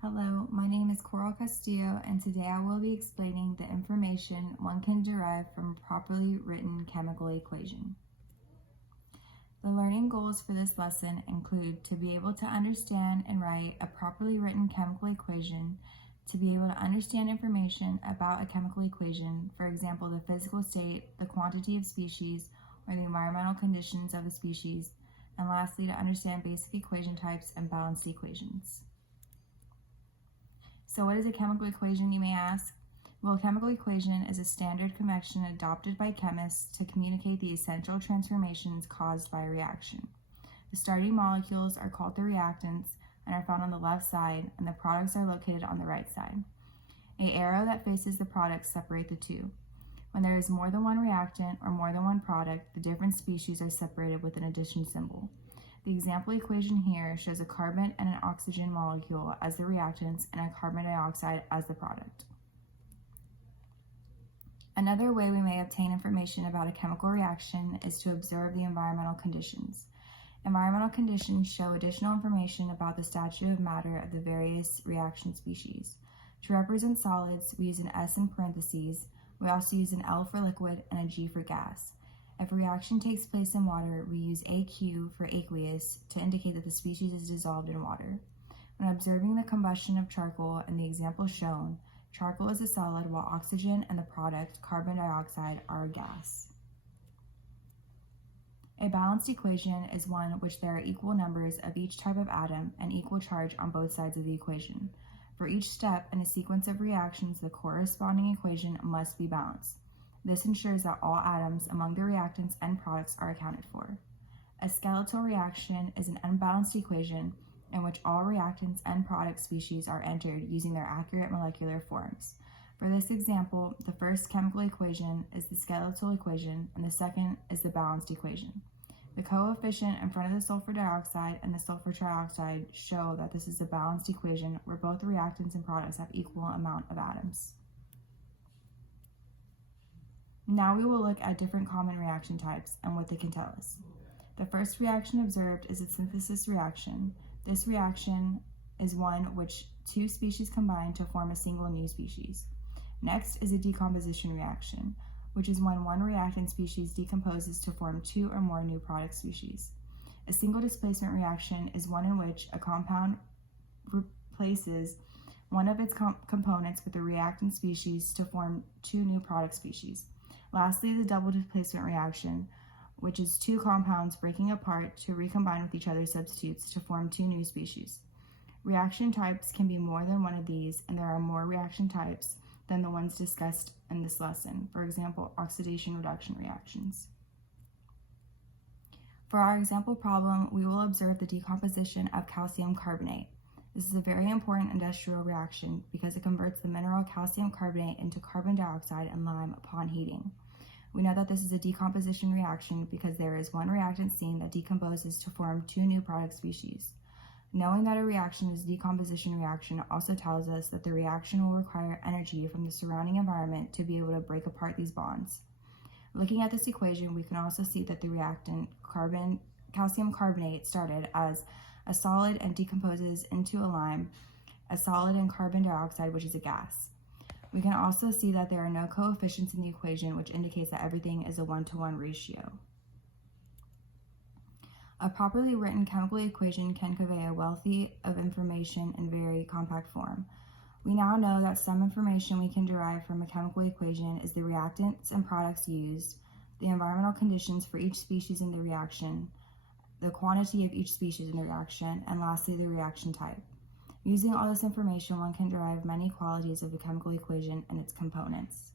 Hello, my name is Coral Castillo, and today I will be explaining the information one can derive from a properly written chemical equation. The learning goals for this lesson include to be able to understand and write a properly written chemical equation, to be able to understand information about a chemical equation, for example, the physical state, the quantity of species, or the environmental conditions of a species, and lastly, to understand basic equation types and balanced equations. So what is a chemical equation, you may ask? Well, a chemical equation is a standard convention adopted by chemists to communicate the essential transformations caused by a reaction. The starting molecules are called the reactants and are found on the left side, and the products are located on the right side. An arrow that faces the products separate the two. When there is more than one reactant or more than one product, the different species are separated with an addition symbol. The example equation here shows a carbon and an oxygen molecule as the reactants and a carbon dioxide as the product. Another way we may obtain information about a chemical reaction is to observe the environmental conditions. Environmental conditions show additional information about the statute of matter of the various reaction species. To represent solids, we use an S in parentheses. We also use an L for liquid and a G for gas. If a reaction takes place in water, we use AQ for aqueous to indicate that the species is dissolved in water. When observing the combustion of charcoal in the example shown, charcoal is a solid while oxygen and the product, carbon dioxide, are a gas. A balanced equation is one in which there are equal numbers of each type of atom and equal charge on both sides of the equation. For each step in a sequence of reactions, the corresponding equation must be balanced. This ensures that all atoms among the reactants and products are accounted for. A skeletal reaction is an unbalanced equation in which all reactants and product species are entered using their accurate molecular forms. For this example, the first chemical equation is the skeletal equation and the second is the balanced equation. The coefficient in front of the sulfur dioxide and the sulfur trioxide show that this is a balanced equation where both the reactants and products have equal amount of atoms. Now we will look at different common reaction types and what they can tell us. The first reaction observed is a synthesis reaction. This reaction is one which two species combine to form a single new species. Next is a decomposition reaction, which is when one reactant species decomposes to form two or more new product species. A single displacement reaction is one in which a compound replaces one of its components with a reactant species to form two new product species. Lastly, the double displacement reaction, which is two compounds breaking apart to recombine with each other's substitutes to form two new species. Reaction types can be more than one of these, and there are more reaction types than the ones discussed in this lesson. For example, oxidation-reduction reactions. For our example problem, we will observe the decomposition of calcium carbonate. This is a very important industrial reaction because it converts the mineral calcium carbonate into carbon dioxide and lime upon heating. We know that this is a decomposition reaction because there is one reactant seen that decomposes to form two new product species. Knowing that a reaction is a decomposition reaction also tells us that the reaction will require energy from the surrounding environment to be able to break apart these bonds. Looking at this equation, we can also see that the reactant calcium carbonate started as a solid and decomposes into a lime, a solid and carbon dioxide, which is a gas. We can also see that there are no coefficients in the equation, which indicates that everything is a 1-to-1 ratio. A properly written chemical equation can convey a wealth of information in very compact form. We now know that some information we can derive from a chemical equation is the reactants and products used, the environmental conditions for each species in the reaction, the quantity of each species in the reaction, and lastly, the reaction type. Using all this information, one can derive many qualities of the chemical equation and its components.